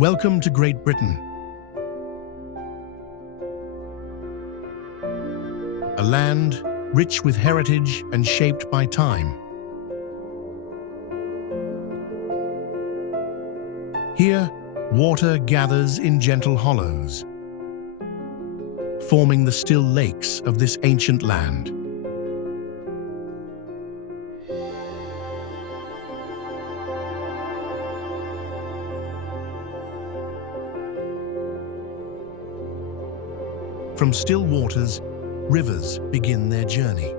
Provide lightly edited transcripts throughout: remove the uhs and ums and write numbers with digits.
Welcome to Great Britain, a land rich with heritage and shaped by time. Here, water gathers in gentle hollows, forming the still lakes of this ancient land. From still waters, rivers begin their journey.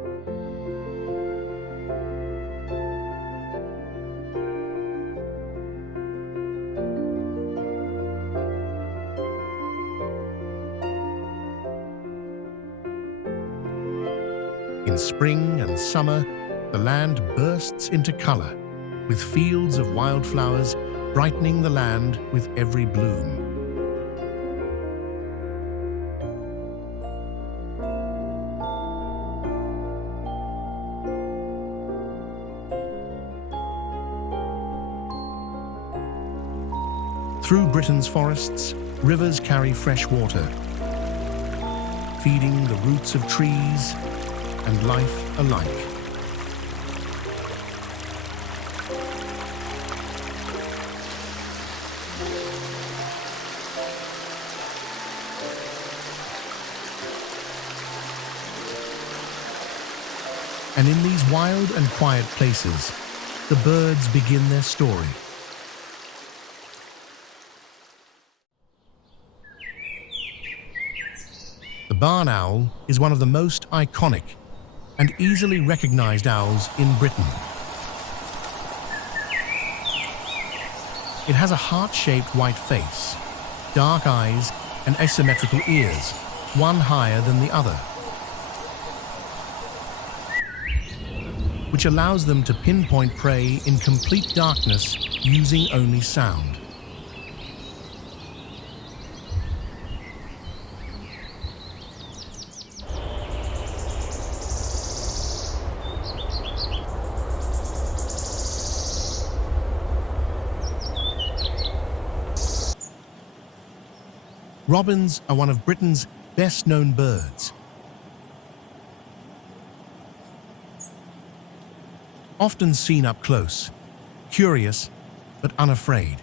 In spring and summer, the land bursts into color, with fields of wildflowers brightening the land with every bloom. Through Britain's forests, rivers carry fresh water, feeding the roots of trees and life alike. And in these wild and quiet places, the birds begin their story. The barn owl is one of the most iconic and easily recognized owls in Britain. It has a heart-shaped white face, dark eyes, and asymmetrical ears, one higher than the other, which allows them to pinpoint prey in complete darkness using only sound. Robins are one of Britain's best-known birds. Often seen up close, curious but unafraid.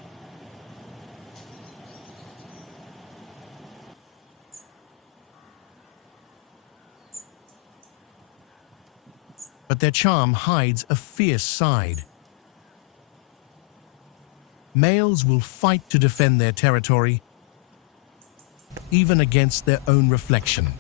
But their charm hides a fierce side. Males will fight to defend their territory, even against their own reflection.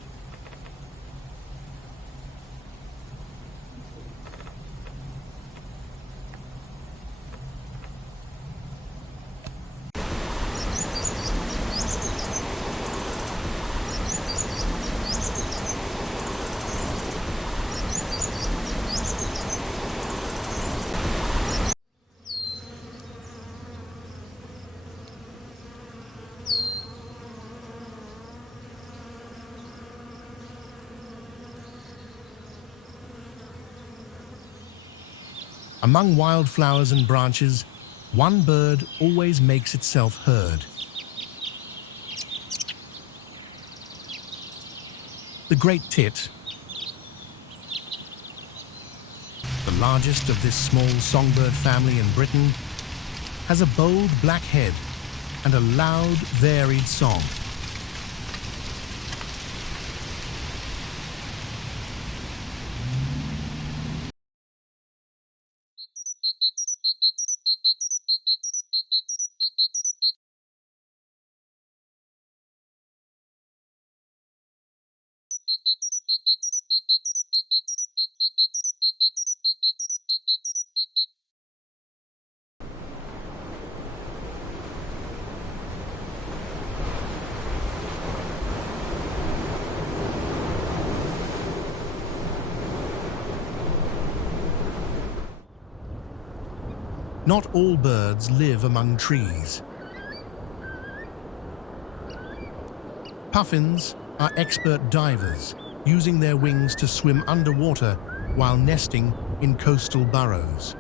Among wildflowers and branches, one bird always makes itself heard. The Great Tit, the largest of this small songbird family in Britain, has a bold black head and a loud, varied song. Not all birds live among trees. Puffins are expert divers, using their wings to swim underwater while nesting in coastal burrows.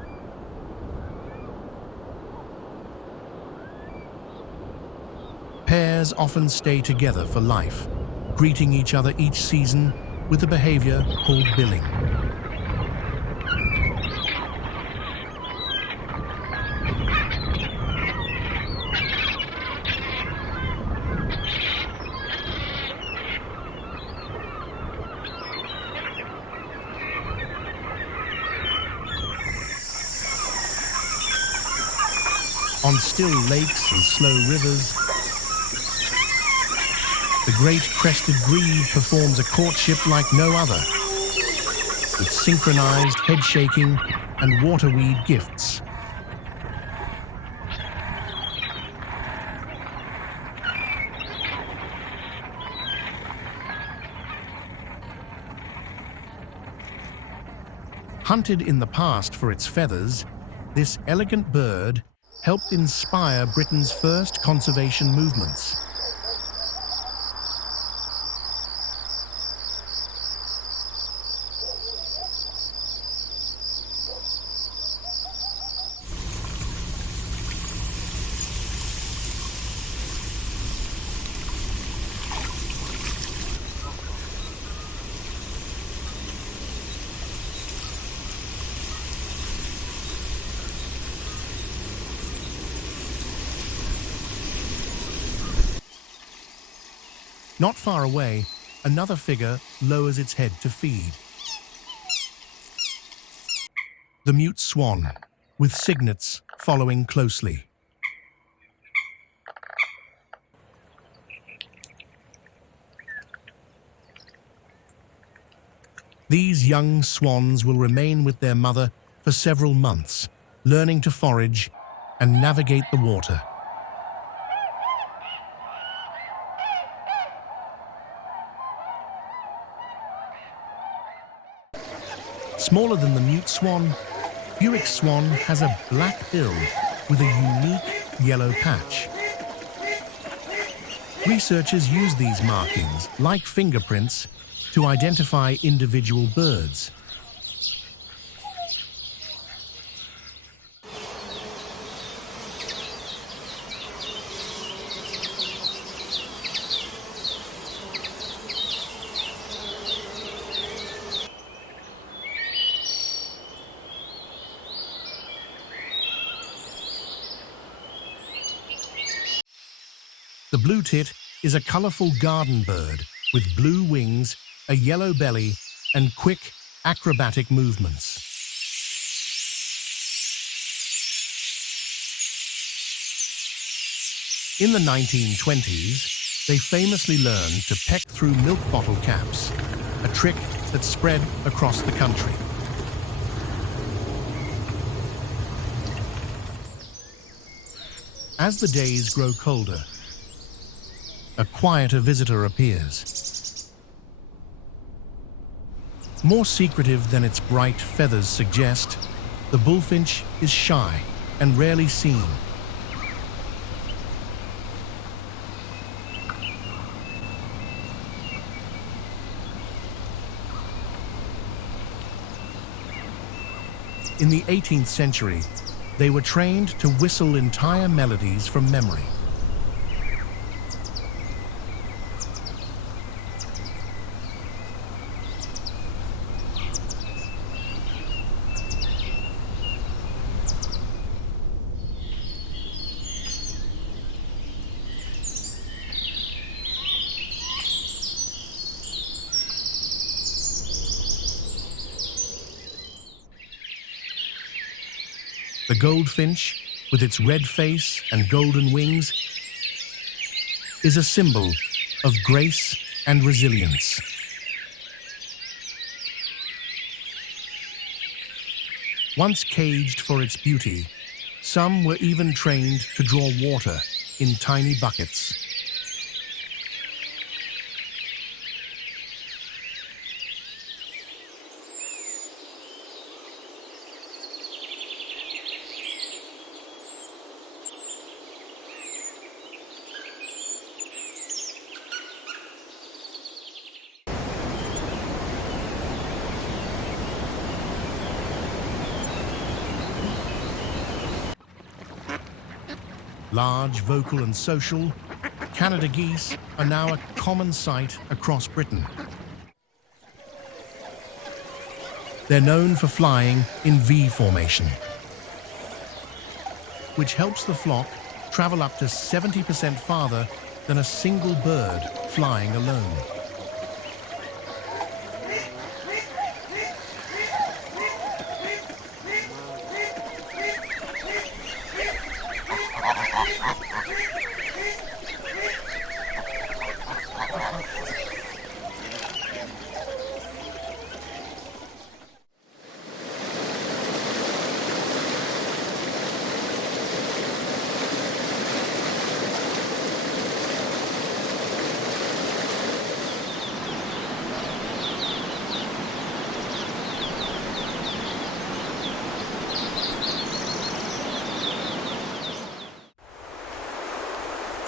Pairs often stay together for life, greeting each other each season with a behavior called billing. On still lakes and slow rivers, the great crested grebe performs a courtship like no other, with synchronized head shaking and waterweed gifts. Hunted in the past for its feathers, this elegant bird helped inspire Britain's first conservation movements. Not far away, another figure lowers its head to feed. The mute swan, with cygnets following closely. These young swans will remain with their mother for several months, learning to forage and navigate the water. Smaller than the mute swan, Buick's swan has a black bill with a unique yellow patch. Researchers use these markings, like fingerprints, to identify individual birds. The blue tit is a colorful garden bird with blue wings, a yellow belly, and quick, acrobatic movements. In the 1920s, they famously learned to peck through milk bottle caps, a trick that spread across the country. As the days grow colder, a quieter visitor appears. More secretive than its bright feathers suggest, the bullfinch is shy and rarely seen. In the 18th century, they were trained to whistle entire melodies from memory. The goldfinch, with its red face and golden wings, is a symbol of grace and resilience. Once caged for its beauty, some were even trained to draw water in tiny buckets. Large, vocal and social, Canada geese are now a common sight across Britain. They're known for flying in V formation, which helps the flock travel up to 70% farther than a single bird flying alone.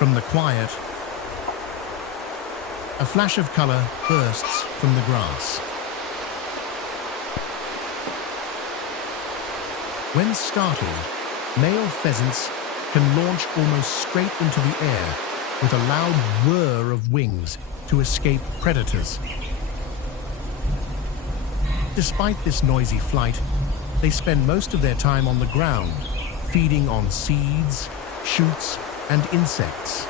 From the quiet, a flash of color bursts from the grass. When startled, male pheasants can launch almost straight into the air with a loud whir of wings to escape predators. Despite this noisy flight, they spend most of their time on the ground, feeding on seeds, shoots, and insects.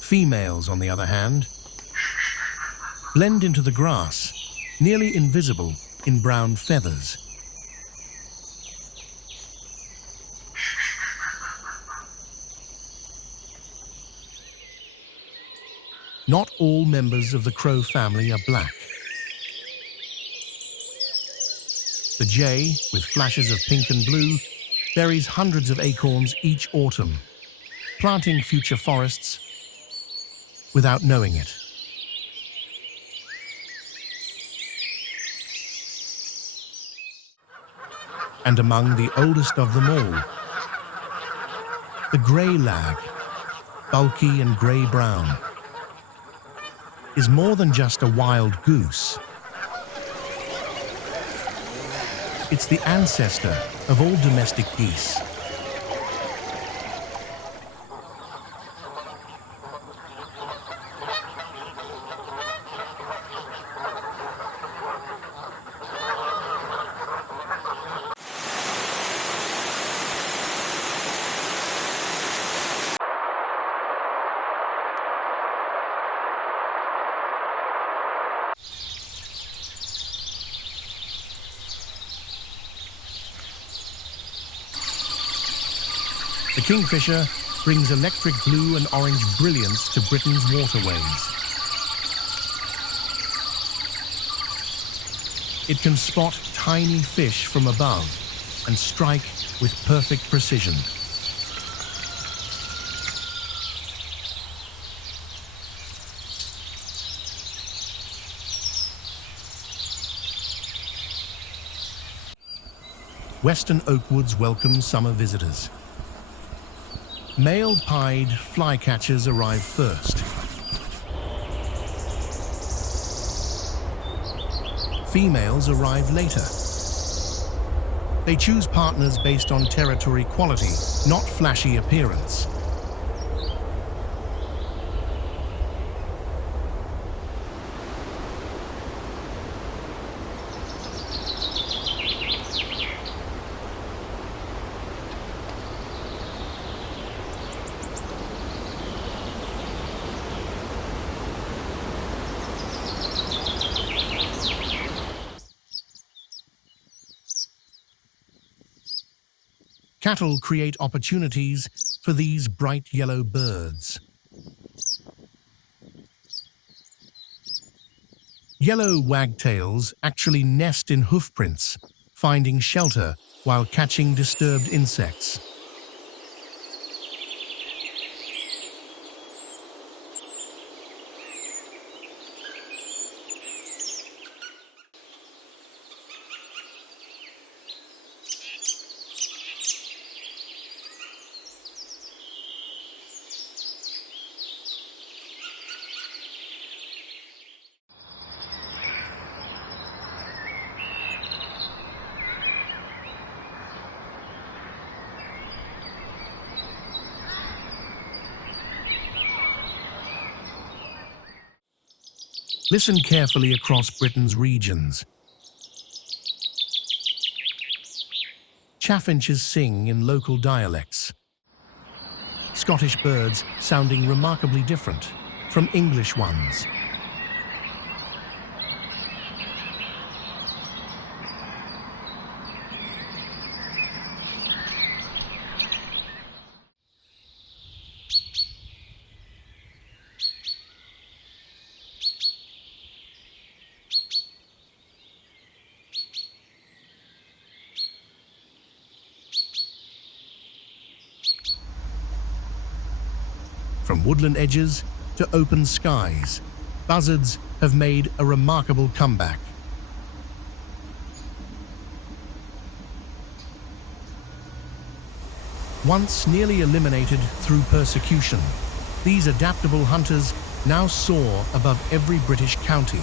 Females, on the other hand, blend into the grass, nearly invisible in brown feathers. Not all members of the crow family are black. The jay, with flashes of pink and blue, buries hundreds of acorns each autumn, planting future forests without knowing it. And among the oldest of them all, the grey lag, bulky and grey-brown, is more than just a wild goose. It's the ancestor of all domestic geese. The kingfisher brings electric blue and orange brilliance to Britain's waterways. It can spot tiny fish from above and strike with perfect precision. Western Oakwoods welcome summer visitors. Male pied flycatchers arrive first. Females arrive later. They choose partners based on territory quality, not flashy appearance. Cattle create opportunities for these bright yellow birds. Yellow wagtails actually nest in hoofprints, finding shelter while catching disturbed insects. Listen carefully across Britain's regions. Chaffinches sing in local dialects. Scottish birds sounding remarkably different from English ones. From woodland edges to open skies, buzzards have made a remarkable comeback. Once nearly eliminated through persecution, these adaptable hunters now soar above every British county.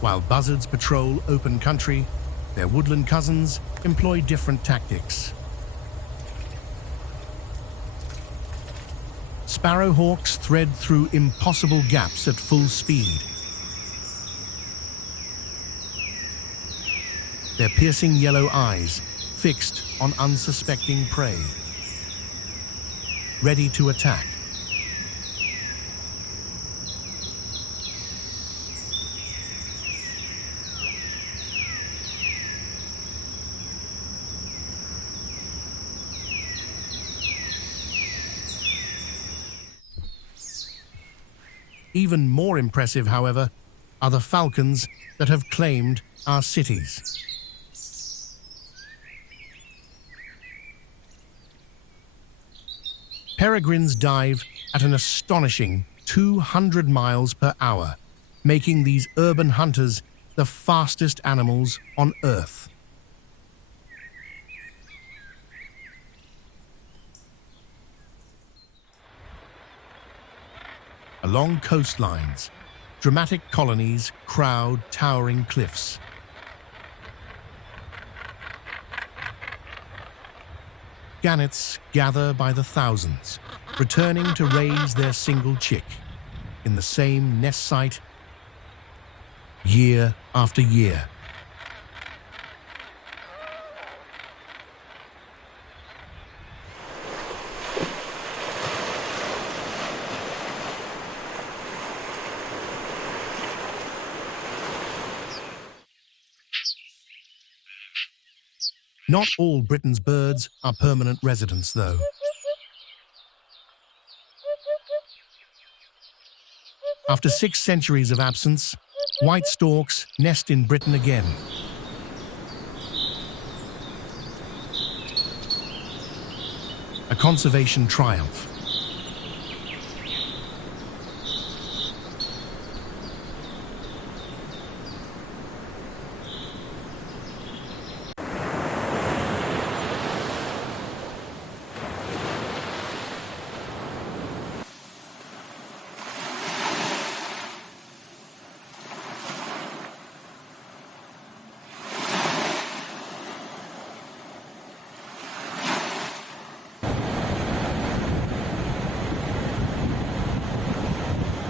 While buzzards patrol open country, their woodland cousins employ different tactics. Sparrowhawks thread through impossible gaps at full speed. Their piercing yellow eyes fixed on unsuspecting prey, ready to attack. Even more impressive, however, are the falcons that have claimed our cities. Peregrines dive at an astonishing 200 miles per hour, making these urban hunters the fastest animals on Earth. Along coastlines, dramatic colonies crowd towering cliffs. Gannets gather by the thousands, returning to raise their single chick in the same nest site year after year. Not all Britain's birds are permanent residents, though. After 6 centuries of absence, white storks nest in Britain again. A conservation triumph.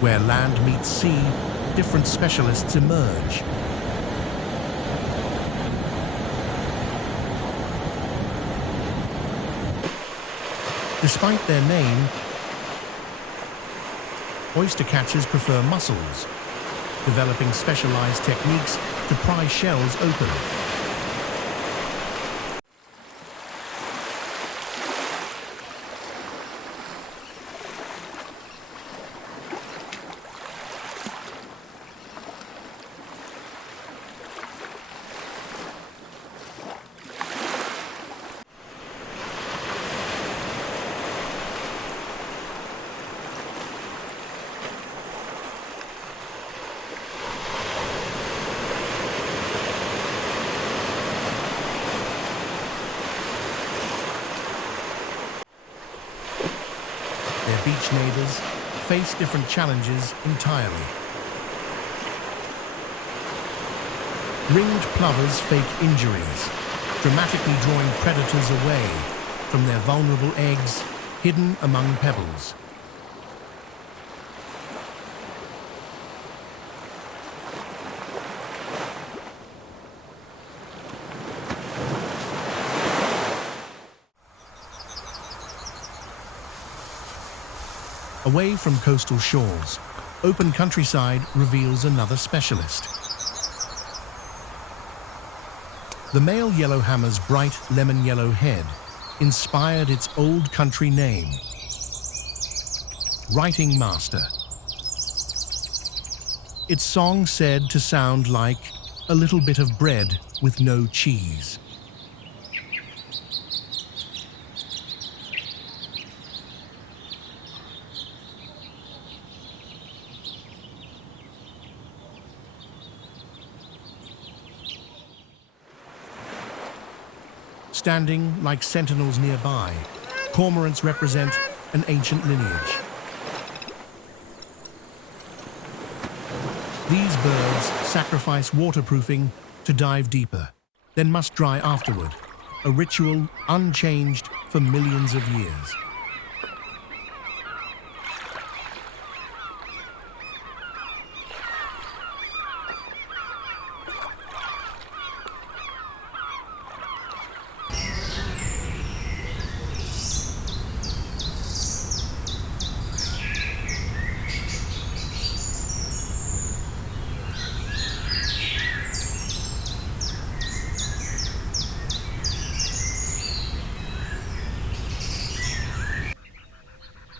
Where land meets sea, different specialists emerge. Despite their name, oyster catchers prefer mussels, developing specialized techniques to pry shells open. beach neighbors face different challenges entirely. Ringed plovers fake injuries, dramatically drawing predators away from their vulnerable eggs hidden among pebbles. Away from coastal shores, open countryside reveals another specialist. The male yellowhammer's bright lemon yellow head inspired its old country name, Writing Master. Its song said to sound like a little bit of bread with no cheese. Standing like sentinels nearby, cormorants represent an ancient lineage. These birds sacrifice waterproofing to dive deeper, then must dry afterward, a ritual unchanged for millions of years.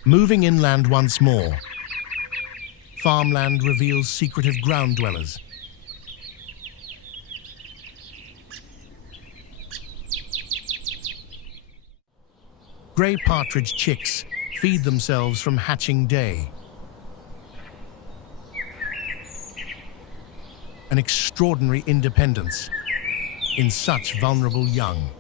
Moving inland once more, farmland reveals secretive ground dwellers. Grey partridge chicks feed themselves from hatching day. An extraordinary independence in such vulnerable young.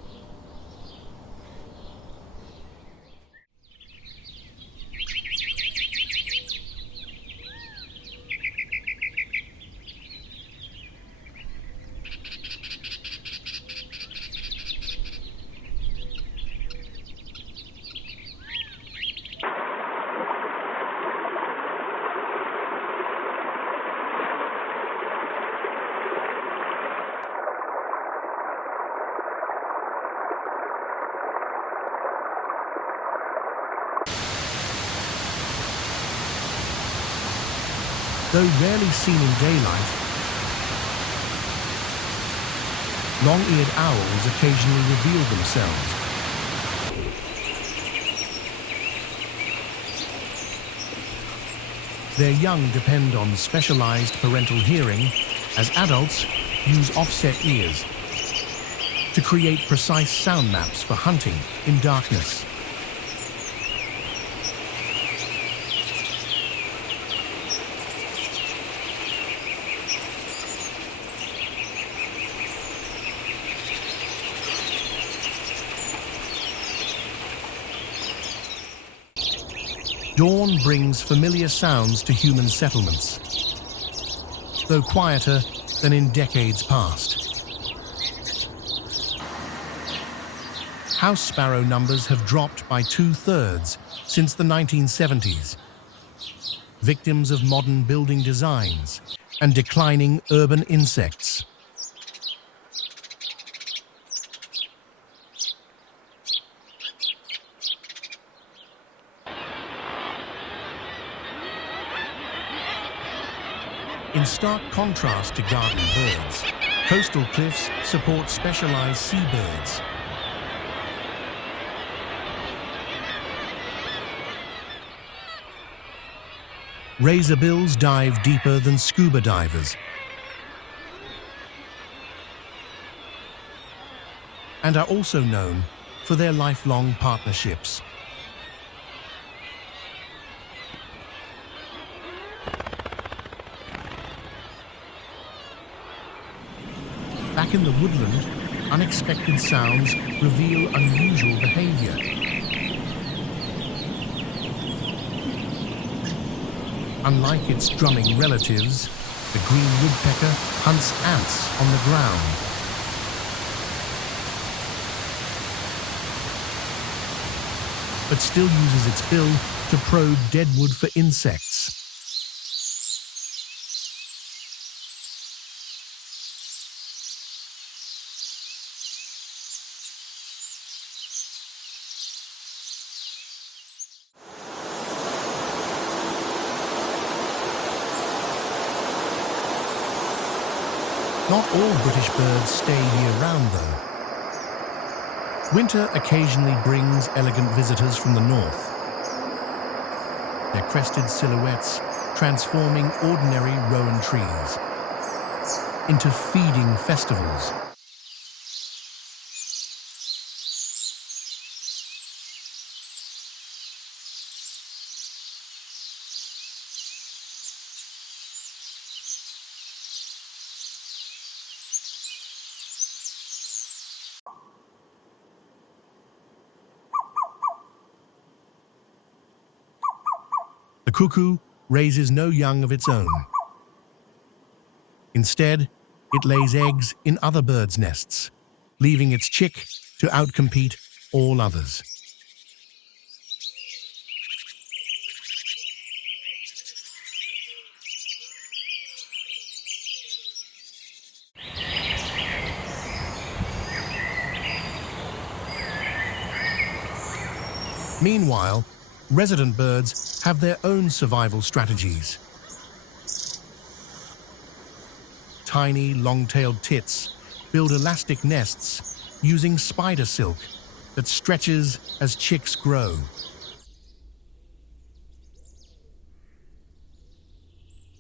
Though rarely seen in daylight, long-eared owls occasionally reveal themselves. Their young depend on specialized parental hearing, as adults use offset ears to create precise sound maps for hunting in darkness. Dawn brings familiar sounds to human settlements, though quieter than in decades past. House sparrow numbers have dropped by 2/3 since the 1970s, victims of modern building designs and declining urban insects. In stark contrast to garden birds, coastal cliffs support specialized seabirds. Razorbills dive deeper than scuba divers and are also known for their lifelong partnerships. Back in the woodland, unexpected sounds reveal unusual behavior. Unlike its drumming relatives, the green woodpecker hunts ants on the ground. But still uses its bill to probe dead wood for insects. Not all British birds stay year-round, though. Winter occasionally brings elegant visitors from the north, their crested silhouettes transforming ordinary rowan trees into feeding festivals. The cuckoo raises no young of its own. Instead, it lays eggs in other birds' nests, leaving its chick to outcompete all others. Meanwhile, resident birds have their own survival strategies. Tiny, long-tailed tits build elastic nests using spider silk that stretches as chicks grow.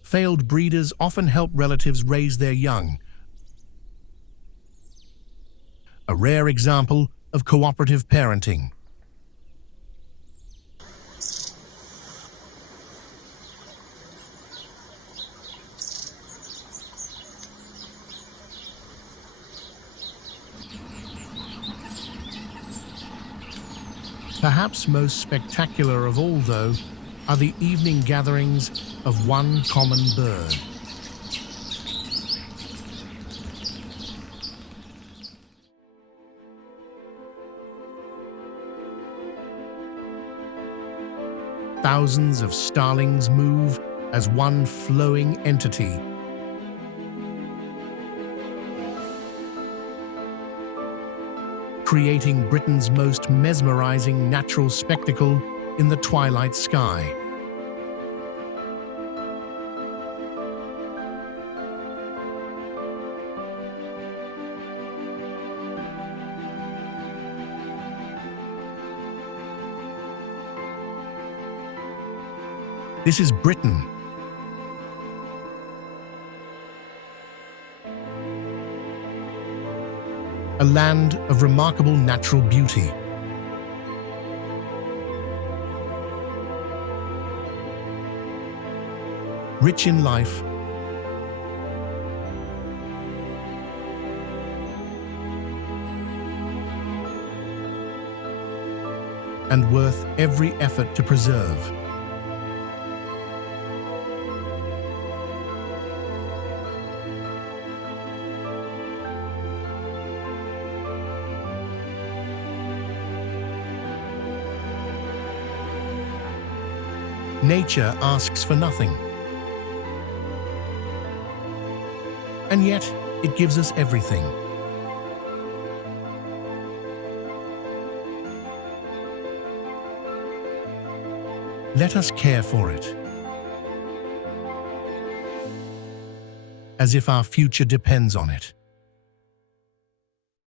Failed breeders often help relatives raise their young, a rare example of cooperative parenting. Perhaps most spectacular of all, though, are the evening gatherings of one common bird. Thousands of starlings move as one flowing entity. Creating Britain's most mesmerizing natural spectacle in the twilight sky. This is Britain. A land of remarkable natural beauty. Rich in life, and worth every effort to preserve. Nature asks for nothing. And yet, it gives us everything. Let us care for it, as if our future depends on it.